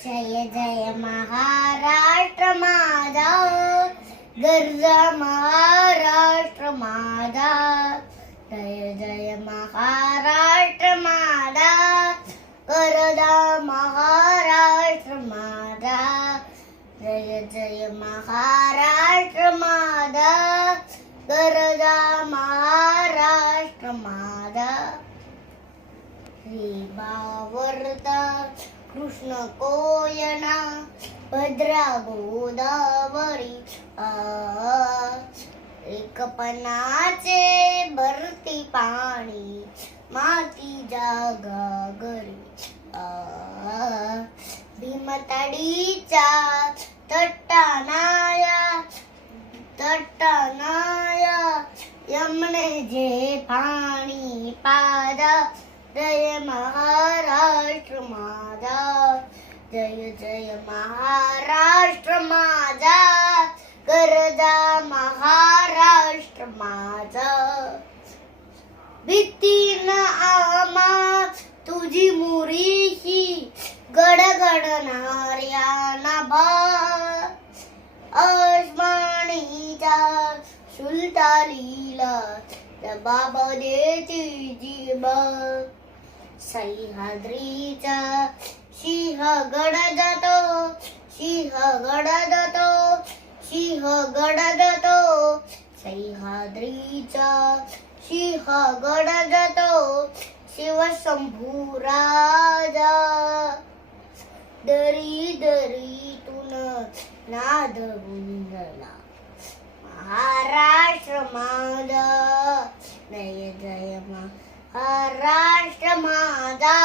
जय जय महाराष्ट्र माझा, गरजा महाराष्ट्र माझा. जय जय महाराष्ट्र माझा, गरजा महाराष्ट्र माझा. जय जय महाराष्ट्र माझा, गरजा महाराष्ट्र माझा. बावरता कृष्ण कोयना, भद्रा गोदावरी एकपणाचे भरती पाणी, माती जागा घरी. भीमताडीच्या तट्टानाया यमने जे पाणी पाजा. जय महाराष्ट्र माझा, जय जय महाराष्ट्र माझा, गरजा महाराष्ट्र माझा. भीतीन आम्हा तुझी मुरीशी, गडगडणाऱ्या नभा. आसमानीच्या सुलतालीला जबाब देती जीभ. सह्याद्रीचा सिंहगड जातो, सिंहगड जातो, सिंहगड जातो. सह्याद्रीचा सिंहगड जातो, शिवशंभू राजा. दरी दरीतून नाद गुंजला, महाराष्ट्र माझा. जय जय महाराष्ट्र माझा,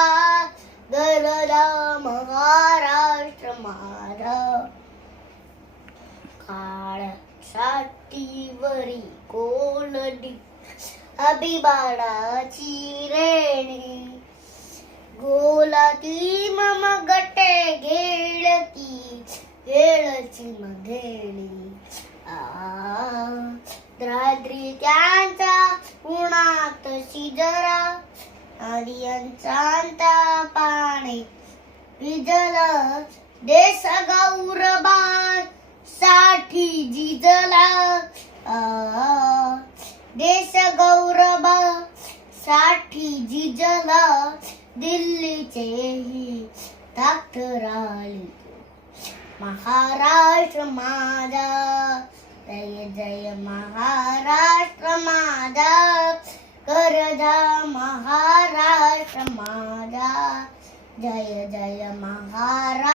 गरजा महाराष्ट्र माझा. काळ्या साठीवरी कोलडी, अभिबाडाची रेणी. गोलाती मम गटे घेळती, घेळची मघेणी. द्राद्री त्यांचा उन्हात शिजरा, आदियांचा पाणी भिजला. देश गौरबा साठी जिजला, देश गौरबा साठी जिजला. दिल्लीचेही ताकद राहिली, महाराष्ट्र माझा. जय जय महाराष्ट्र माझा, गरजा महाराष्ट्र माझा. जय जय महाराष्ट्र.